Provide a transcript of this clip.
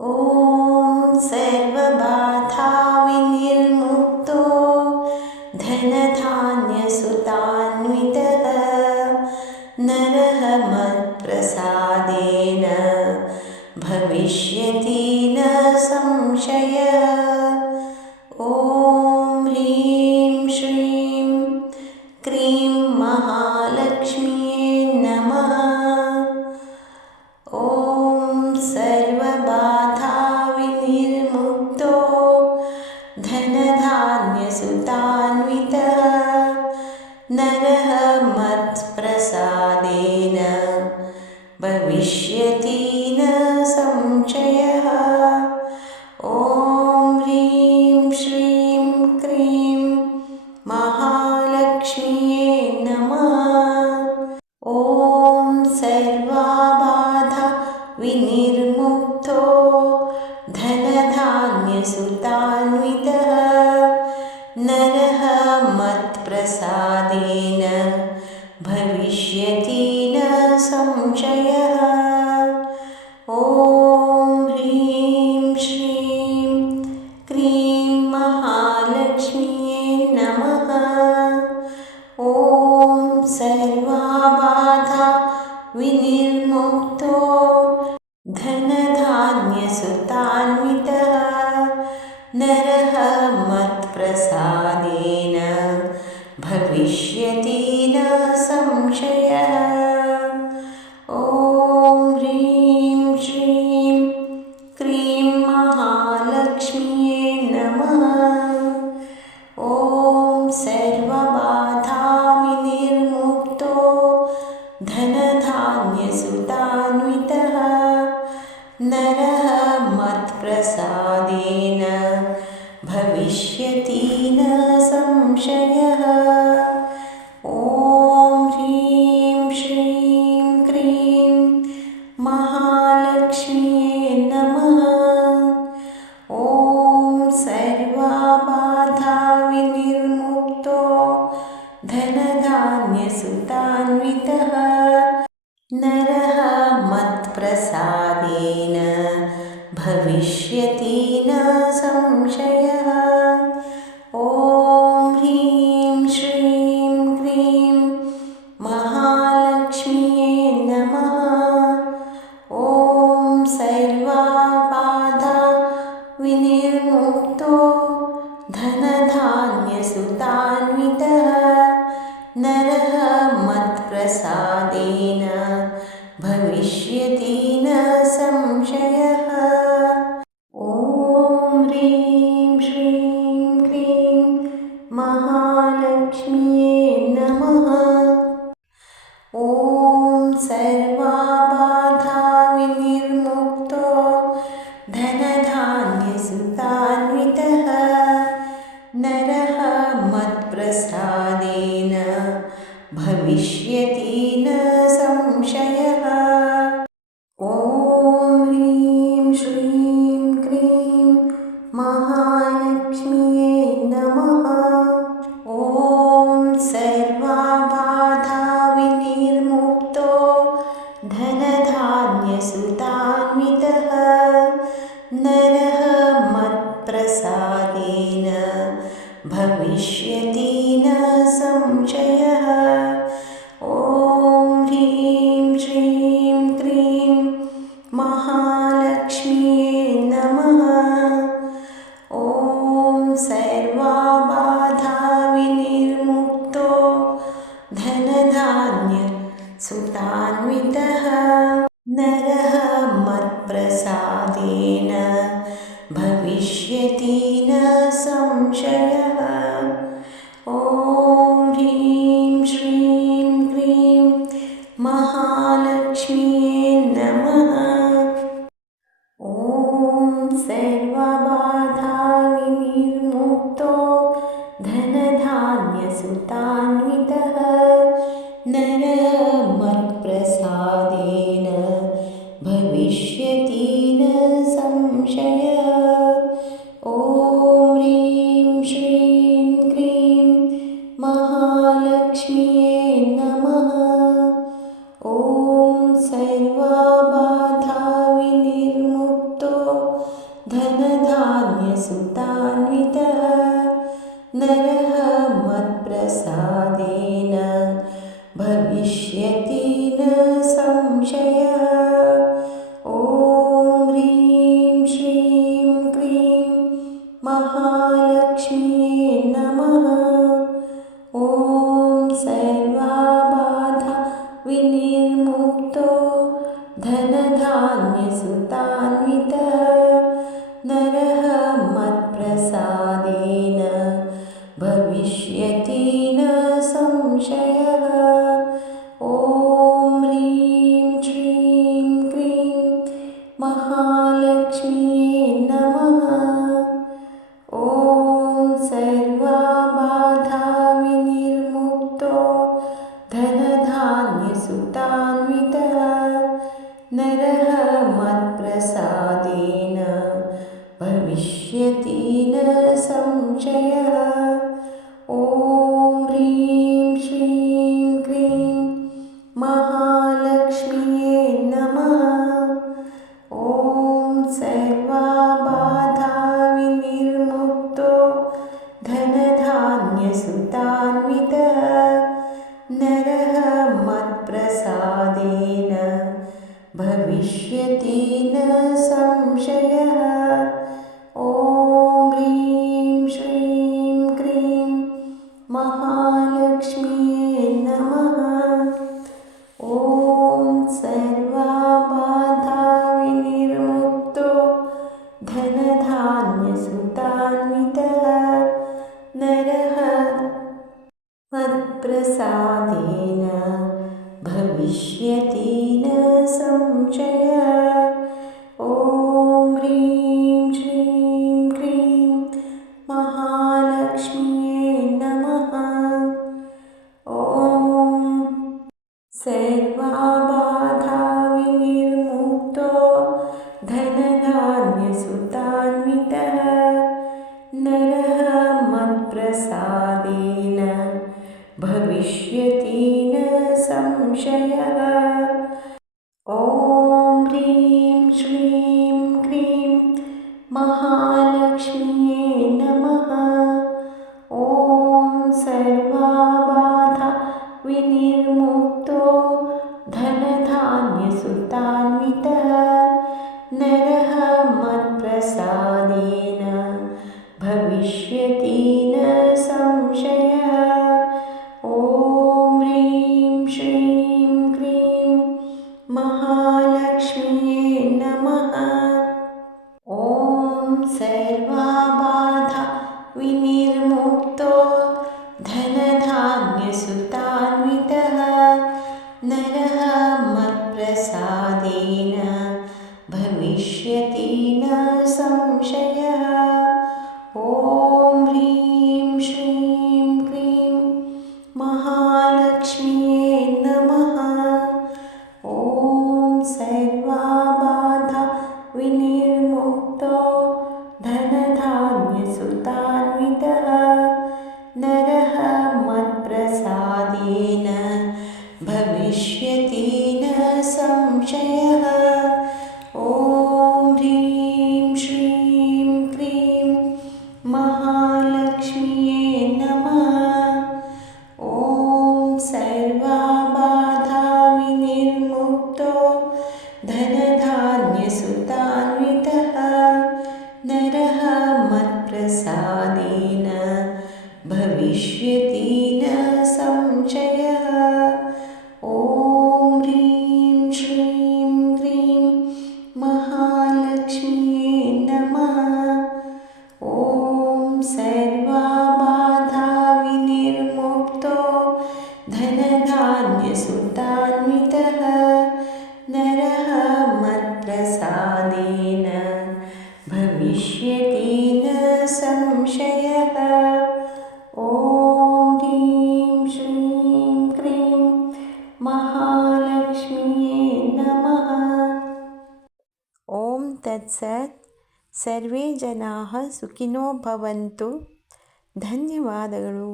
ॐ सर्वबाधाविनिर्मुक्तो धनधान्यसुतान्वितः नरः मत्प्रसादेन भविष्यति न संशयः। ॐ ह्रीं श्रीं क्रीं महालक्ष्म्यै नमः। ॐ सर्वबाधाविनिर्मुक्तो धनधान्यसुतान्वितः नरः मत्प्रसादेन भविष्यति न संशयः। ॐ ह्रीं श्रीं क्रीं महालक्ष्म्यै नमः। ॐ सर्वबाधाविनिर्मुक्तो धनधान्यसुतान्वितः नरः मत्प्रसादेन भविष्यति न संशयः। ॐ ह्रीं श्रीं क्रीं महालक्ष्म्यै नमः। ॐ सर्वबाधाविनिर्मुक्तो धनधान्यसुतान्वितः नरः मत्प्रसादेन भविष्यति न संशयः। ॐ ह्रीं श्रीं क्रीं महालक्ष्म्यै नमः। ॐ सर्वबाधाविनिर्मुक्तो धनधान्यसुतान्वितः नरः मत्प्रसादेन भविष्यति न संशयः। ॐ ह्रीं श्रीं क्रीं महालक्ष्म्यै नमः। ॐ सर्वबाधाविनिर्मुक्तो धनधान्यसुतान्वितः नरः मत्प्रसादेन भविष्यति न संशयः। ॐ ह्रीं श्रीं क्रीं महालक्ष्म्यै नमः। ॐ सर्वबाधाविनिर्मुक्तो धनधान्यसुतान्वितः नरः मत्प्रसादेन भविष्यति न संशयः। ॐ ह्रीं श्रीं क्रीं महालक्ष्म्यै नमः। ॐ सर्वबाधाविनिर्मुक्तो धनधान्यसुतान्वितः नरः मत्प्रसादेन भविष्यति न संशयः। ॐ ह्रीं श्रीं क्रीं महालक्ष्म्यै नमः। ॐ सर्वबाधाविनिर्मुक्तो धनधान्यसुतान्वितः नरः मत्प्रसादेन भविष्यति न संशयः। ॐ ह्रीं श्रीं क्रीं महालक्ष्म्यै नमः। ॐ सर्वबाधाविनिर्मुक्तो धनधान्यसुतान्वितः नरः मत्प्रसादेन भविष्यति न संशयः। ॐ ह्रीं श्रीं क्रीं महालक्ष्म्यै नमः। ॐ सर्वबाधाविनिर्मुक्तो धनधान्यसुतान्वितः नरः मत्प्रसादेन भविष्यति न संशयः। ॐ ह्रीं श्रीं क्रीं महालक्ष्म्यै नमः। ॐ सर्वबाधाविनिर्मुक्तो धनधान्यसुतान्वितः नरः मत्प्रसादेन भविष्यति न संशयः। ॐ ह्रीं श्रीं क्रीं महालक्ष्म्यै नमः। ॐ सर्वबाधा विनिर्मुक्तो धनधान्यसुतान्वितः नरः मत्प्रसादेन भविष्यति न संशयः। ॐ ह्रीं श्रीं क्रीं महालक्ष्म्यै नमः। ॐ सर्वबाधा विनिर्मुक्तो धनधान्यसुतान्वितः नरः मत्प्रसादेन भविष्यति न संशयः। ॐ ह्रीं श्रीं क्रीं महालक्ष्म्यै नमः। ॐ सर्वबाधा विनिर्मुक्तो धनधान्यसुतान्वितः नरः मत्प्रसादेन भविष्यति न संशयः। ॐ ह्रीं श्रीं क्रीं महालक्ष्म्यै नमः। ॐ सर्वबाधा विनिर्मुक्तो धनधान्यसुतान्वितः नरः मत्प्रसादेन भविष्यति न संशयः। ॐ ह्रीं श्रीं क्रीं महालक्ष्म्यै नमः। ॐ सर्वबाधा विनिर्मुक्तो धनधान्यसुतान्वितः नरः मत्प्रसादेन भविष्यति न संशयः। ॐ ह्रीं श्रीं क्रीं महालक्ष्म्यै नमः। ॐ सर्वबाधा विनिर्मुक्तो धनधान्यसुतान्वितः नरः मत्प्रसादेन भविष्यति न संशयः। ॐ ह्रीं श्रीं क्रीं महालक्ष्म्यै नमः। ॐ सर्वबाधा विनिर्मुक्तो धनधान्यसुतान्वितः नरः मत्प्रसादेन भविष्यति न संशयः। ॐ ह्रीं श्रीं क्रीं महालक्ष्म्यै नमः। ॐ सर्वबाधा विनिर्मुक्तो धनधान्यसुतान्वितः नरः मत्प्रसादेन भविष्यति न संशयः। ॐ ह्रीं श्रीं क्रीं महालक्ष्म्यै नमः। ॐ सर्वबाधा विनिर्मुक्तो धनधान्यसुतान्वितः नरः मत्प्रसादेन भविष्यति न संशयः। ॐ ह्रीं श्रीं क्रीं महालक्ष्म्यै नमः। ॐ सर्वबाधा विनिर्मुक्तो धनधान्यसुतान्वितः नरः मत्प्रसादेन भविष्यति न संशयः। ॐ ह्रीं श्रीं क्रीं महालक्ष्म्यै नमः। ॐ तत्सत्। सर्वे जनाः सुखिनो भवन्तु। ಧನ್ಯವಾದಗಳು.